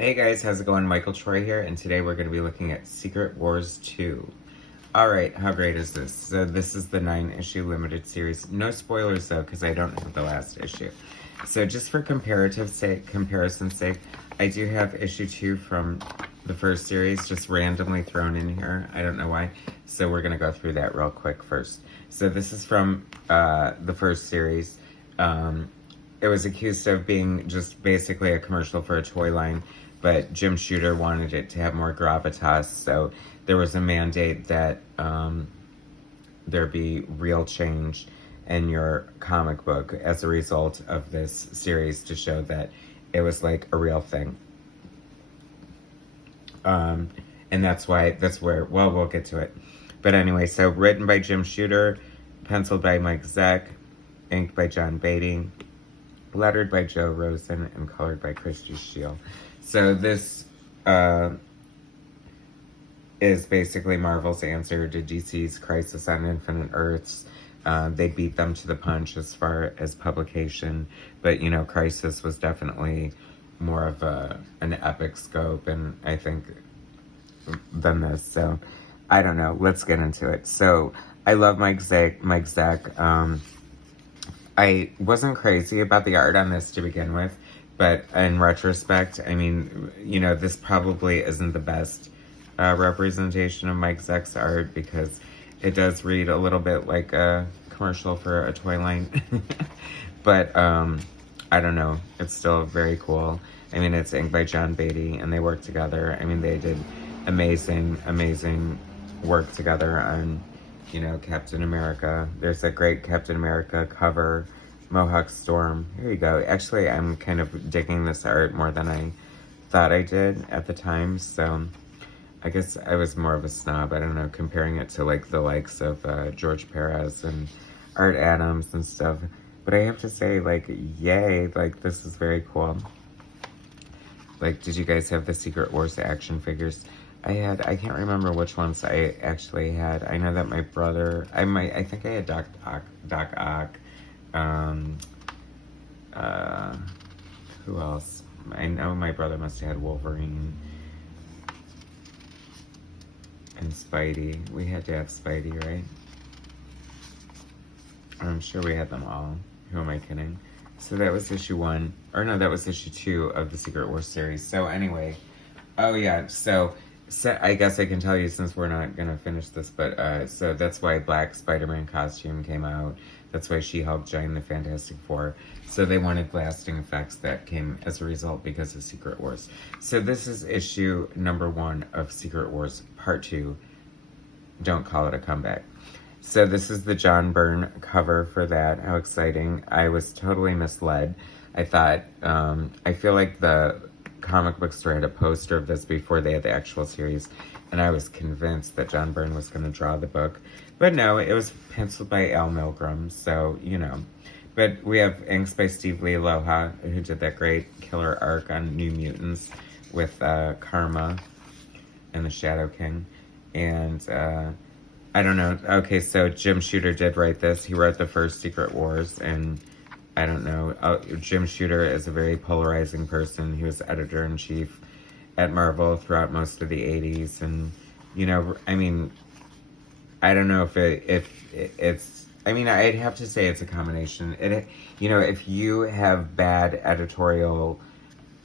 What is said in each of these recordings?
Hey guys, how's it going? Michael Troy here, and today we're going to be looking at Secret Wars 2. Alright, how great is this? So this is the 9-issue limited series. No spoilers though, because I don't have the last issue. So just for comparison's sake, I do have issue 2 from the first series just randomly thrown in here. I don't know why. So we're going to go through that real quick first. So this is from the first series. It was accused of being just basically a commercial for a toy line, but Jim Shooter wanted it to have more gravitas, so there was a mandate that there be real change in your comic book as a result of this series to show that it was like a real thing. And that's where, well, we'll get to it. But anyway, so written by Jim Shooter, penciled by Mike Zeck, inked by John Beatty, lettered by Joe Rosen, and colored by Christy Shield. So this is basically Marvel's answer to DC's Crisis on Infinite Earths. They beat them to the punch as far as publication, but you know, Crisis was definitely more of an epic scope, and I think than this. So I don't know. Let's get into it. So I love Mike Zeck. I wasn't crazy about the art on this to begin with, but in retrospect, I mean, you know, this probably isn't the best representation of Mike Zeck's art because it does read a little bit like a commercial for a toy line. But I don't know. It's still very cool. I mean, it's inked by John Beatty, and they work together. I mean, they did amazing work together on, you know, Captain America. There's a great Captain America cover, Mohawk Storm. Here you go. Actually, I'm kind of digging this art more than I thought I did at the time, so I guess I was more of a snob, I don't know, comparing it to like the likes of George Perez and Art Adams and stuff. But I have to say, like, yay, like, this is very cool. Like, did you guys have the Secret Wars action figures? I can't remember which ones I actually had. I know that my brother, I think I had Doc Ock. Who else? I know my brother must have had Wolverine and Spidey. We had to have Spidey, right? I'm sure we had them all. Who am I kidding? So that was issue 1. Or no, that was issue 2 of the Secret Wars series. So anyway, oh yeah, so I guess I can tell you since we're not going to finish this, but so that's why Black Spider-Man costume came out. That's why She-Hulk joined the Fantastic Four. So they wanted lasting effects that came as a result because of Secret Wars. So this is issue number 1 of Secret Wars Part 2. Don't call it a comeback. So this is the John Byrne cover for that. How exciting. I was totally misled. I thought, I feel like the comic book store had a poster of this before they had the actual series, and I was convinced that John Byrne was going to draw the book. But no, it was penciled by Al Milgrom, so, you know. But we have inks by Steve Lee Loha, who did that great killer arc on New Mutants with Karma and the Shadow King. And, I don't know. Okay, so Jim Shooter did write this. He wrote the first Secret Wars, and I don't know. Jim Shooter is a very polarizing person. He was editor-in-chief at Marvel throughout most of the 80s, and, you know, I mean, I don't know if it's, I mean, I'd have to say it's a combination. You know, if you have bad editorial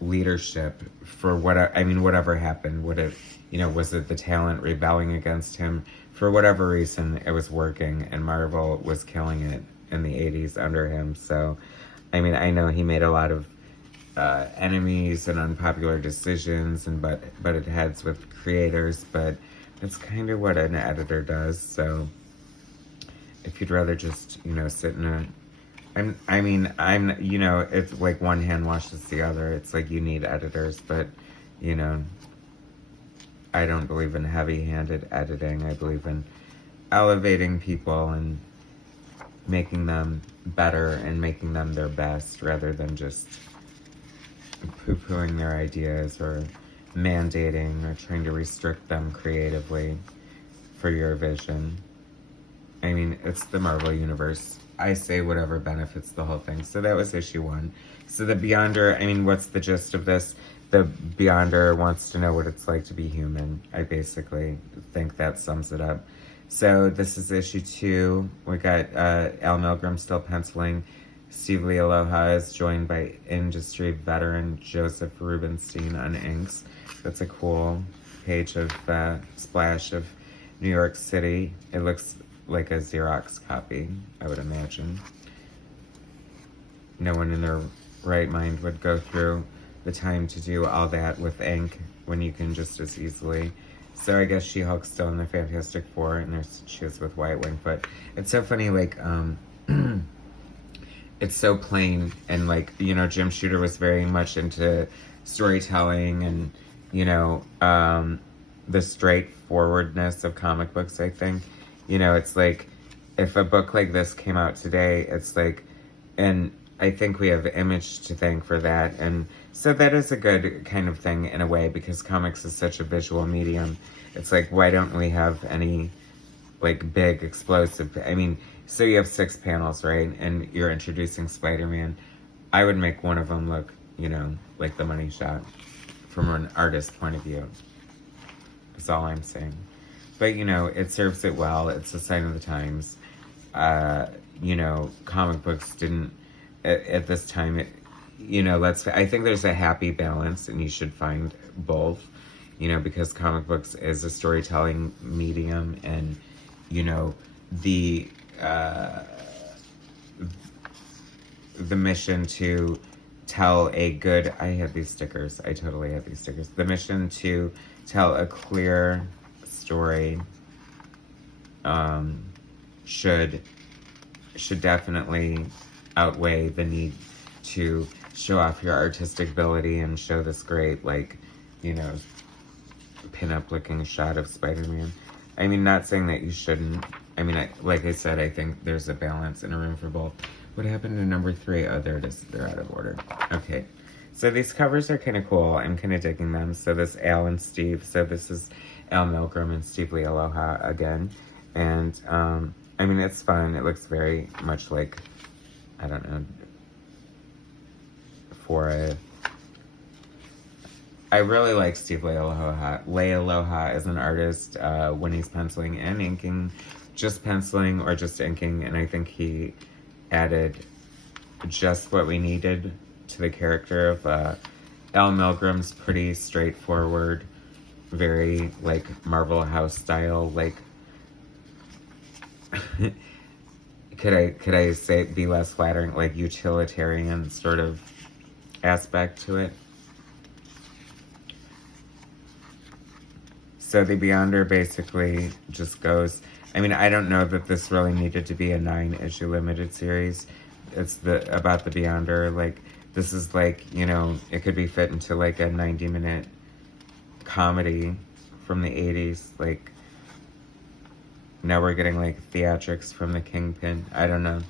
leadership for whatever happened, you know, was it the talent rebelling against him? For whatever reason, it was working, and Marvel was killing it in the 80s under him. So, I mean, I know he made a lot of enemies and unpopular decisions and butted heads with creators, but that's kind of what an editor does. So, if you'd rather just, you know, sit in a... you know, it's like one hand washes the other. It's like you need editors, but, you know, I don't believe in heavy-handed editing. I believe in elevating people and making them better and making them their best rather than just poo-pooing their ideas or mandating or trying to restrict them creatively for your vision. I mean, it's the Marvel Universe. I say whatever benefits the whole thing. So that was issue 1. So the Beyonder, I mean, what's the gist of this? the Beyonder wants to know what it's like to be human. I basically think that sums it up. So this is issue 2. We got Al Milgrom still penciling. Steve Lee Aloha is joined by industry veteran Joseph Rubinstein on inks. That's a cool page of splash of New York City. It looks like a Xerox copy, I would imagine. No one in their right mind would go through the time to do all that with ink when you can just as easily. So I guess She-Hulk's still in the Fantastic Four, and she is with Wyatt Wingfoot. It's so funny, like, it's so plain, and like, you know, Jim Shooter was very much into storytelling and, you know, the straightforwardness of comic books, I think. You know, it's like, if a book like this came out today, it's like, and I think we have Image to thank for that, and so that is a good kind of thing in a way, because comics is such a visual medium. It's like, why don't we have any, like, big, explosive, I mean, so you have 6 panels, right, and you're introducing Spider-Man. I would make one of them look, you know, like the money shot, from an artist's point of view. That's all I'm saying. But, you know, it serves it well. It's a sign of the times. You know, comic books didn't, at this time, you know, I think there's a happy balance, and you should find both, you know, because comic books is a storytelling medium, and, you know, the mission to tell a good, I have these stickers, I totally have these stickers, the mission to tell a clear story should definitely outweigh the need to show off your artistic ability and show this great, like, you know, pin-up looking shot of Spider-Man. I mean, not saying that you shouldn't. I mean, like I said, I think there's a balance and a room for both. What happened to number 3? Oh, there it is. They're out of order. Okay. So these covers are kind of cool. I'm kind of digging them. So this Al and Steve. So this is Al Milgrom and Steve Lee Aloha again. And, I mean, it's fun. It looks very much like, I don't know, I really like Steve Lee Aloha. Lee Aloha as an artist when he's penciling and inking, just penciling or just inking, and I think he added just what we needed to the character of Al Milgrom's pretty straightforward, very, like, Marvel House style, like, could I say, be less flattering, like, utilitarian sort of aspect to it. So the Beyonder basically just goes, I mean, I don't know that this really needed to be a 9-issue limited series. It's about the Beyonder, like, this is like, you know, it could be fit into like a 90-minute comedy from the 80s, like, now we're getting like theatrics from the Kingpin. I don't know.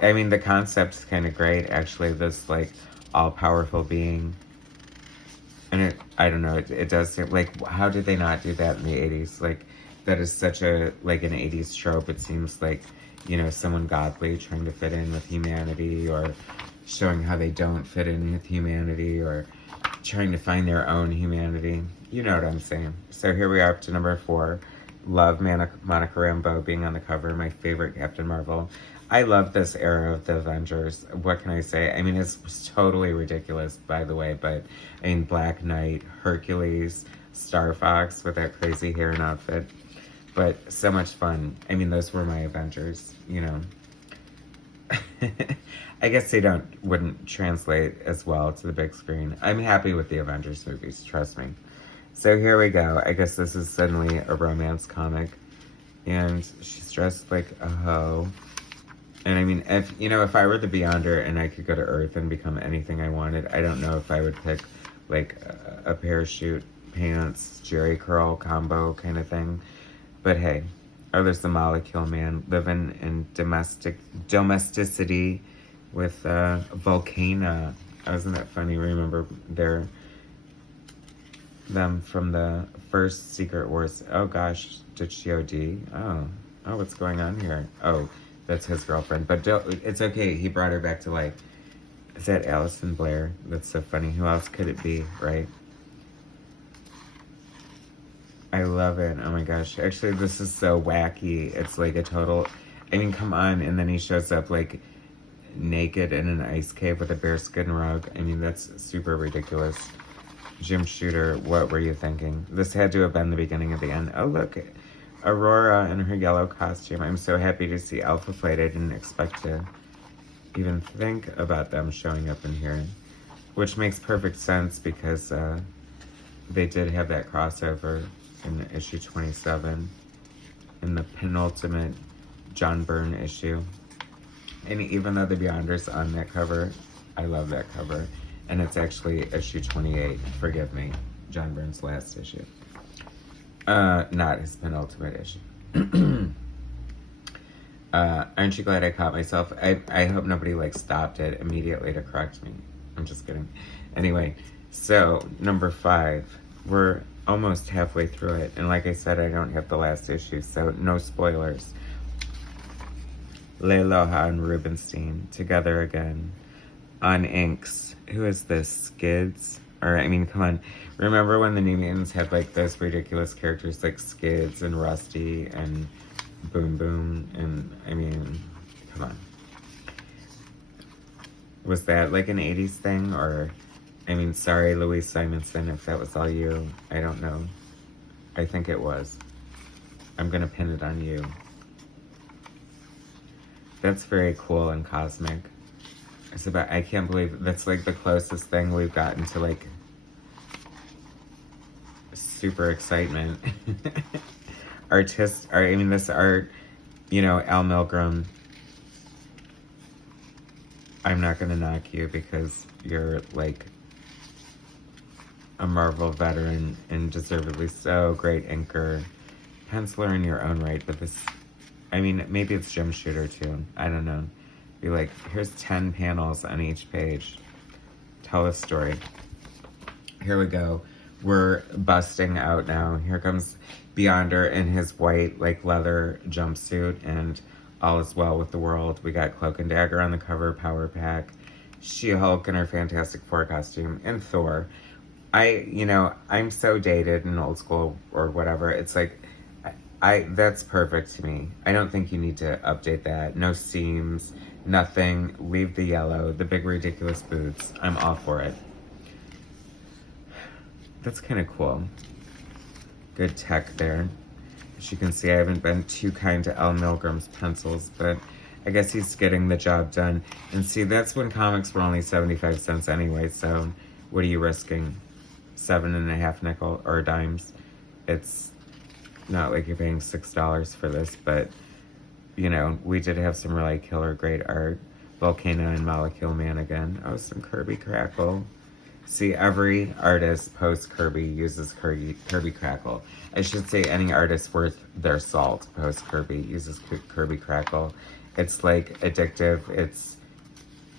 I mean, the concept's kind of great, actually, this like all-powerful being. And I don't know, it does seem, like, how did they not do that in the 80s? Like, that is such a, like, an 80s trope. It seems like, you know, someone godly trying to fit in with humanity, or showing how they don't fit in with humanity, or trying to find their own humanity. You know what I'm saying. So here we are up to number 4. Love Monica Rambeau being on the cover, my favorite Captain Marvel. I love this era of the Avengers. What can I say? I mean, it's totally ridiculous, by the way, but I mean, Black Knight, Hercules, Star Fox with that crazy hair and outfit. But so much fun. I mean, those were my Avengers, you know. I guess they wouldn't translate as well to the big screen. I'm happy with the Avengers movies, trust me. So here we go. I guess this is suddenly a romance comic. And she's dressed like a hoe. And I mean, if I were the Beyonder and I could go to Earth and become anything I wanted, I don't know if I would pick, like, a parachute pants, Jerry curl combo kind of thing. But hey, there's the Molecule Man living in domesticity with Volcana. Isn't that funny? Remember them from the first Secret Wars. Oh gosh, did she OD? Oh, what's going on here? Oh, that's his girlfriend. But it's okay, he brought her back to life. Is that Allison Blair? That's so funny. Who else could it be, right? I love it. Oh my gosh. Actually, this is so wacky. It's like a total... I mean, come on. And then he shows up like naked in an ice cave with a bearskin rug. I mean, that's super ridiculous. Jim Shooter, what were you thinking? This had to have been the beginning of the end. Oh, look. Aurora in her yellow costume. I'm so happy to see Alpha Flight. I didn't expect to even think about them showing up in here. Which makes perfect sense because they did have that crossover in issue 27 in the penultimate John Byrne issue. And even though the Beyonder's on that cover, I love that cover. And it's actually issue 28, forgive me, John Byrne's last issue. Not his penultimate issue. Aren't you glad I caught myself? I hope nobody like stopped it immediately to correct me. I'm just kidding. Anyway, so number 5, we're almost halfway through it, and like I said, I don't have the last issue, so no spoilers. Leiloha and Rubenstein together again on inks. Who is this? Skids? Or I mean, come on. Remember when the New Mutants had like those ridiculous characters like Skids and Rusty and Boom Boom, and I mean, come on. Was that like an 80s thing, or I mean, sorry, Louise Simonson, if that was all you. I don't know. I think it was. I'm gonna pin it on you. That's very cool and cosmic. It's about, I can't believe that's like the closest thing we've gotten to like super excitement. I mean, this art, you know, Al Milgrom. I'm not gonna knock you because you're like a Marvel veteran and deservedly so, great inker, penciler in your own right, but this, I mean, maybe it's Jim Shooter too, I don't know. Be like, here's 10 panels on each page. Tell a story. Here we go. We're busting out now. Here comes Beyonder in his white, like, leather jumpsuit, and all is well with the world. We got Cloak and Dagger on the cover, Power Pack, She-Hulk in her Fantastic Four costume, and Thor. I'm so dated and old school or whatever. It's like, that's perfect to me. I don't think you need to update that. No seams, nothing. Leave the yellow, the big ridiculous boots. I'm all for it. That's kind of cool. Good tech there. As you can see, I haven't been too kind to Al Milgrom's pencils, but I guess he's getting the job done. And see, that's when comics were only 75 cents anyway, so what are you risking? 7.5 nickel or dimes. It's not like you're paying $6 for this, but you know, we did have some really killer great art. Volcano and Molecule Man again. Oh, some Kirby Crackle. See, every artist post-Kirby uses Kirby Crackle. I should say any artist worth their salt post-Kirby uses Kirby Crackle. It's like addictive.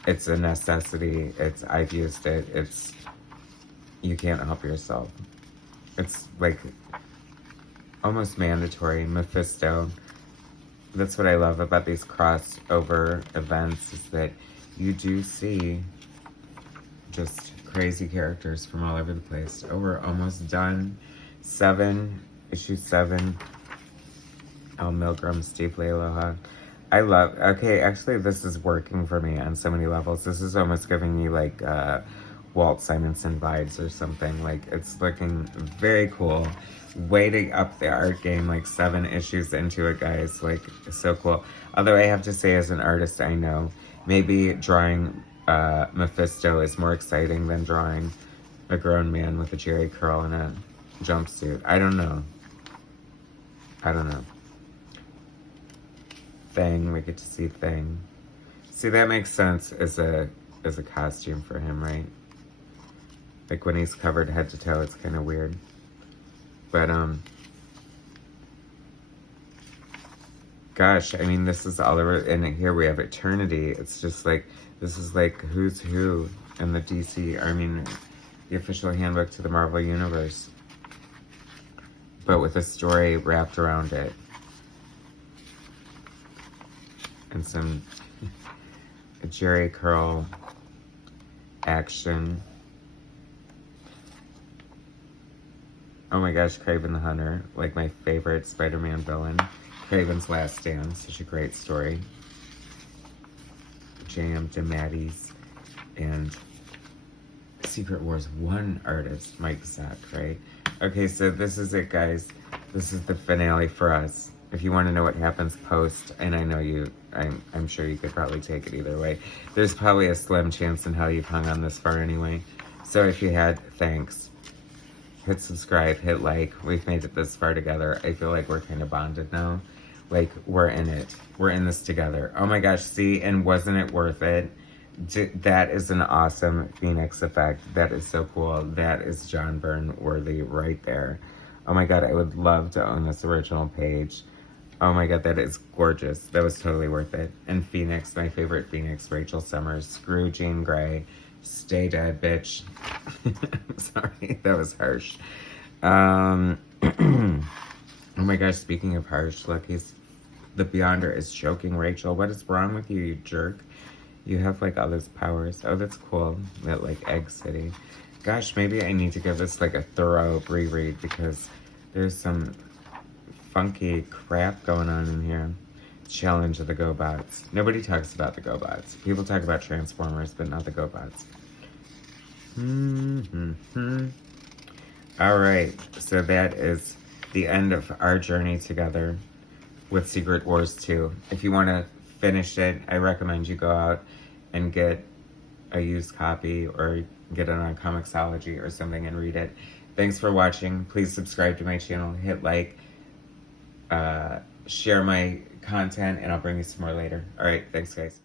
It's a necessity. I've used it. You can't help yourself. It's like almost mandatory. Mephisto. That's what I love about these crossover events, is that you do see just crazy characters from all over the place. Oh, we're almost done. Issue 7. Al Milgrom, Steve Leiloha. Okay, actually this is working for me on so many levels. This is almost giving me like Walt Simonson vibes or something. Like, it's looking very cool. Way to up the art game, like 7 issues into it, guys. Like, so cool. Although I have to say, as an artist, I know maybe drawing Mephisto is more exciting than drawing a grown man with a jerry curl and a jumpsuit. I don't know. Thing, we get to see Thing. See, that makes sense as a costume for him, right? Like when he's covered head to toe, it's kind of weird. But, gosh, I mean, this is all over, and here we have Eternity. It's just like, this is like who's who in the DC, I mean, the official handbook to the Marvel Universe. But with a story wrapped around it. And some Jerry curl action. Oh my gosh, Kraven the Hunter, like my favorite Spider-Man villain. Kraven's Last Stand, such a great story. Jam, DeMatteis, and Secret Wars 1 artist, Mike Zack, right? Okay, so this is it, guys. This is the finale for us. If you want to know what happens post, and I know you, I'm sure you could probably take it either way. There's probably a slim chance in hell you've hung on this far anyway. So if you had, thanks. Hit subscribe, hit like. We've made it this far together. I feel like we're kind of bonded now. Like, we're in it. We're in this together. Oh my gosh, see? And wasn't it worth it? That is an awesome Phoenix effect. That is so cool. That is John Byrne worthy right there. Oh my god, I would love to own this original page. Oh my god, that is gorgeous. That was totally worth it. And Phoenix, my favorite Phoenix, Rachel Summers. Screw Jean Grey. Stay dead, bitch. Sorry, that was harsh. Oh my gosh, speaking of harsh, look, the Beyonder is choking Rachel. What is wrong with you, you jerk? You have like all those powers. Oh, that's cool. That like Egg City. Gosh, maybe I need to give this like a thorough reread because there's some funky crap going on in here. Challenge of the GoBots. Nobody talks about the GoBots. People talk about Transformers, but not the GoBots. Alright, so that is the end of our journey together with Secret Wars 2. If you want to finish it, I recommend you go out and get a used copy or get it on Comixology or something and read it. Thanks for watching. Please subscribe to my channel, hit like, share my content, and I'll bring you some more later. Alright, thanks guys.